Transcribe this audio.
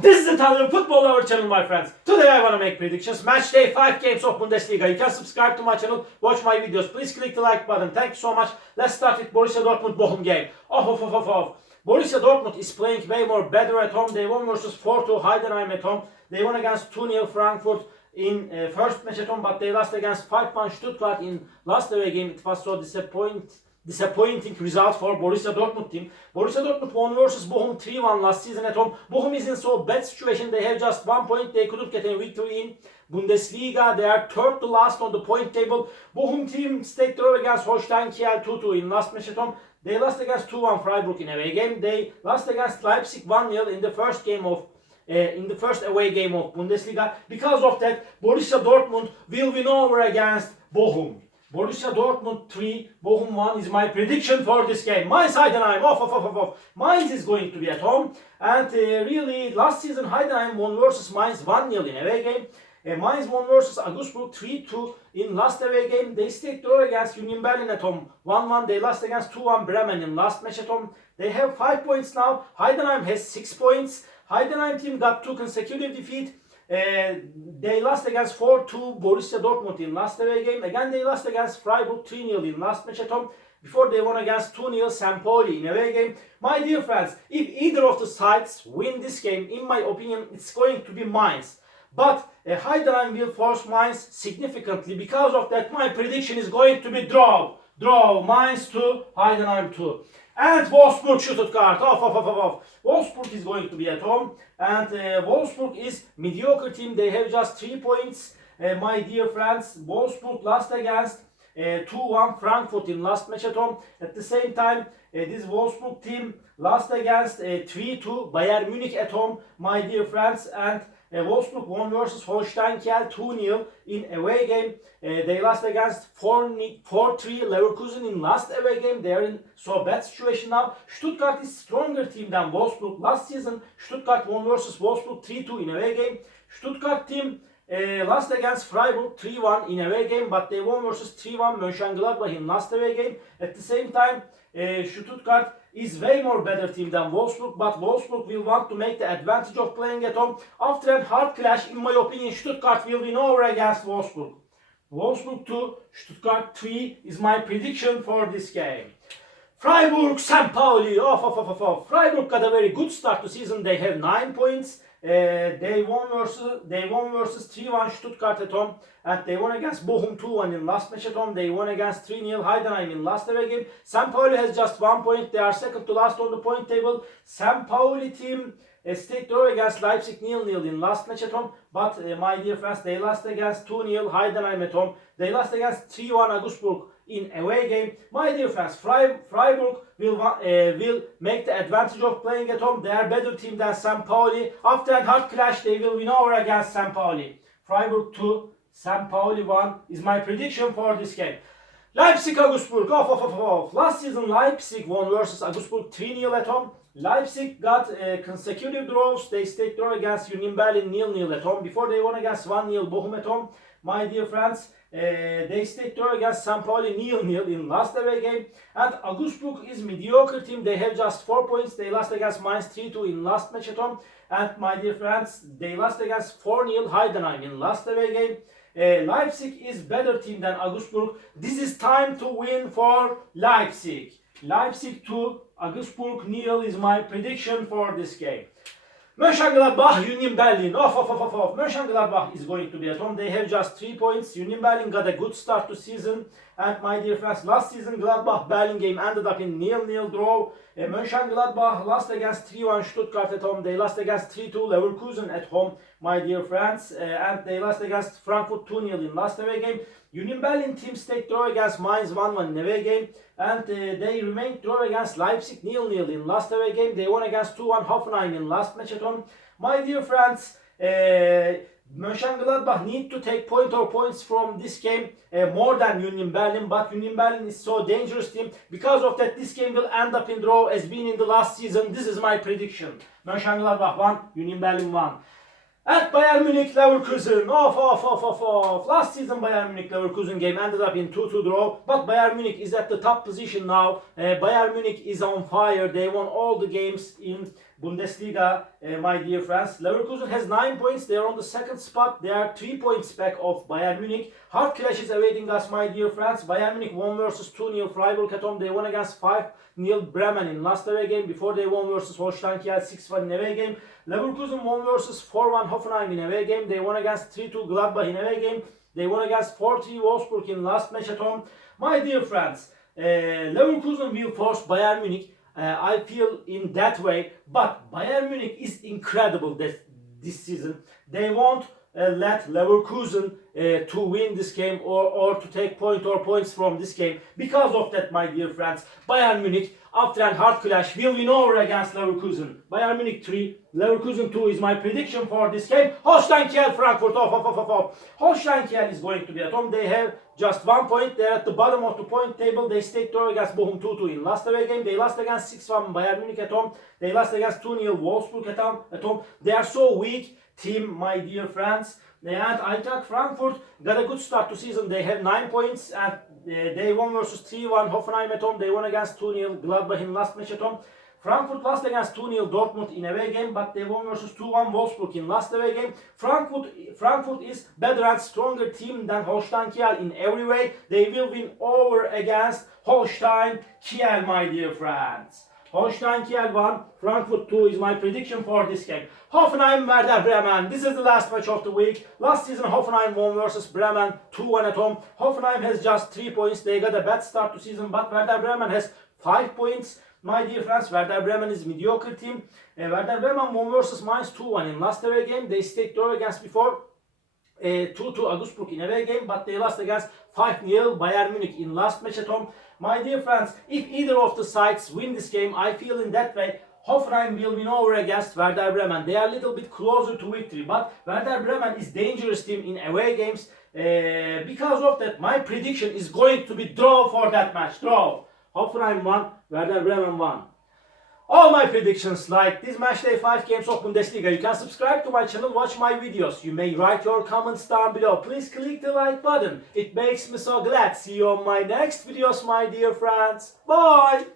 This is Italian Football Lover channel, my friends. Today I want to make predictions. Match day, 5 games of Bundesliga. You can subscribe to my channel, watch my videos. Please click the like button. Thank you so much. Let's start with Borussia Dortmund Bochum game. Borussia Dortmund is playing way more better at home. They won versus 4-2 Heidenheim at home. They won against 2-0 Frankfurt in first match at home, but they lost against 5-1 Stuttgart in last away game. It was so disappointing result for Borussia Dortmund team. Borussia Dortmund won versus Bochum 3-1 last season at home. Bochum is in so bad situation. They have just 1 point. They couldn't get a victory in Bundesliga. They are third to last on the point table. Bochum team stayed draw against Holstein Kiel 2-2 in last match at home. They lost against 2-1 Freiburg in away game. They lost against Leipzig 1-0 in the first game of in the first away game of Bundesliga. Because of that, Borussia Dortmund will win over against Bochum. Borussia Dortmund 3, Bochum 1 is my prediction for this game. Mainz Heidenheim, Mainz is going to be at home. And really, last season Heidenheim won versus Mainz 1-0 in away game. Mainz won versus Augsburg 3-2 in last away game. They stayed draw against Union Berlin at home 1-1. They lost against 2-1 Bremen in last match at home. They have 5 points now. Heidenheim has 6 points. Heidenheim team got 2 consecutive defeats. They lost against 4-2 Borussia Dortmund in last away game. Again, they lost against Freiburg 3-0 in last match at home. Before they won against 2-0 Pauli in away game. My dear friends, if either of the sides win this game, in my opinion, it's going to be Mainz. But Heidenheim will force Mainz significantly. Because of that, my prediction is going to be draw. Mainz 2, Heidenheim 2. And Wolfsburg Stuttgart. Wolfsburg is going to be at home. And Wolfsburg is mediocre team. They have just 3 points. My dear friends, Wolfsburg lost against 2-1 Frankfurt in last match at home. At the same time, this Wolfsburg team lost against 3-2 Bayern Munich at home. My dear friends, and Wolfsburg won versus Holstein Kiel 2-0 in away game. They lost against 4-3 Leverkusen in last away game. They are in so bad situation now. Stuttgart is stronger team than Wolfsburg. Last season, Stuttgart won versus Wolfsburg 3-2 in away game. Stuttgart team lost against Freiburg 3-1 in away game, but they won versus 3-1 Mönchengladbach in last away game. At the same time, Stuttgart is way more better team than Wolfsburg, but Wolfsburg will want to make the advantage of playing at home. After a hard clash, in my opinion, Stuttgart will win over against Wolfsburg. Wolfsburg 2, Stuttgart 3 is my prediction for this game. Freiburg, Pauli. Freiburg got a very good start to season. They have 9 points. They won versus 3-1 Stuttgart at home, and they won against Bochum 2-1 in last match at home. They won against 3-0 Heidenheim in last away game. Pauli has just 1 point. They are second to last on the point table. Pauli team stayed draw against Leipzig 0-0 in last match at home. But my dear friends, they lost against 2-0 Heidenheim at home. They lost against 3-1 Augsburg in away game. My dear friends, Freiburg will make the advantage of playing at home. They are better team than Pauli. After a hard clash, they will win over against Pauli. Freiburg 2, Pauli 1 is my prediction for this game. Leipzig Augsburg. Last season Leipzig won versus Augsburg 3-0 at home. Leipzig got consecutive draws. They stayed draw against Union Berlin 0-0 at home. Before they won against 1-0 Bochum at home. My dear friends, they stayed draw against Pauli 0-0 in last away game. And Augsburg is mediocre team. They have just 4 points. They lost against Mainz 3-2 in last match at home. And my dear friends, they lost against 4-0 Heidenheim in last away game. Leipzig is better team than Augsburg. This is time to win for Leipzig. Leipzig 2, Augsburg 0 is my prediction for this game. Mönchengladbach, Union Berlin. Mönchengladbach is going to be at home. They have just 3 points. Union Berlin got a good start to season. And my dear friends, last season Gladbach-Berlin game ended up in 0-0 draw. Mönchengladbach lost against 3-1 Stuttgart at home. They lost against 3-2 Leverkusen at home, my dear friends. And they lost against Frankfurt 2-0 in last away game. Union Berlin team stayed draw against Mainz 1-1 in away game. And they remained draw against Leipzig 0-0 in last away game. They won against 2-1 Hoffenheim in last match at home. My dear friends, Mönchengladbach need to take points from this game more than Union Berlin, but Union Berlin is so dangerous team. Because of that, this game will end up in draw as been in the last season. This is my prediction. Mönchengladbach 1, Union Berlin 1. At Bayern Munich Leverkusen. Last season Bayern Munich Leverkusen game ended up in 2-2 draw. But Bayern Munich is at the top position now. Bayern Munich is on fire. They won all the games in Bundesliga, my dear friends. Leverkusen has 9 points. They are on the second spot. They are 3 points back of Bayern Munich. Hard clash is awaiting us, my dear friends. Bayern Munich won versus 2-0 Freiburg at home. They won against 5-0 Bremen in last away game. Before they won versus Holstein Kiel 6-1 in away game. Leverkusen won versus 4-1 Hoffenheim in away game. They won against 3-2 Gladbach in away game. They won against 4-3 Wolfsburg in last match at home. My dear friends, Leverkusen will force Bayern Munich. I feel in that way, but Bayern Munich is incredible this season. They won't let Leverkusen to win this game or to take points from this game. Because of that, my dear friends, Bayern Munich, after a hard clash, will win over against Leverkusen. Bayern Munich 3, Leverkusen 2 is my prediction for this game. Holstein Kiel, Frankfurt, off. Holstein Kiel is going to be at home. They have just 1 point. They're at the bottom of the point table. They stayed draw against Bochum 2-2 in last away game. They lost against 6-1 Bayern Munich at home. They lost against 2-0 Wolfsburg at home. They are so weak team, my dear friends. And Eintracht Frankfurt got a good start to season. They have 9 points and they won versus 3-1 Hoffenheim at home. They won against 2-0 Gladbach in last match at home. Frankfurt lost against 2-0 Dortmund in away game, but they won versus 2-1 Wolfsburg in last away game. Frankfurt is better and stronger team than Holstein Kiel in every way. They will win over against Holstein Kiel, my dear friends. Holstein Kiel 1, Frankfurt 2 is my prediction for this game. Hoffenheim, Werder Bremen. This is the last match of the week. Last season, Hoffenheim won versus Bremen 2-1 at home. Hoffenheim has just 3 points. They got a bad start to season, but Werder Bremen has 5 points. My dear friends, Werder Bremen is a mediocre team. Werder Bremen won versus Mainz 2-1 in last away game. They stayed draw against before 2-2 Augsburg in away game, but they lost against 5-0 Bayern Munich in last match at home. My dear friends, if either of the sides win this game, I feel in that way Hoffenheim will win over against Werder Bremen. They are a little bit closer to victory, but Werder Bremen is dangerous team in away games. Because of that, my prediction is going to be draw for that match. Draw. Hoffenheim 1, Werder Bremen 1. All my predictions like this matchday 5 games of Bundesliga. You can subscribe to my channel, watch my videos. You may write your comments down below. Please click the like button. It makes me so glad. See you on my next videos, my dear friends. Bye!